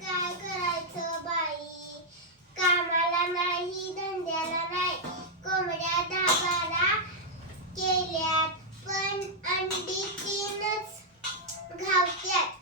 काय करायचं बाई, कामाला नाही धंद्याला नाही, कोंबड्या 10-12 केल्यात पण अंडी 3च घावत्यात.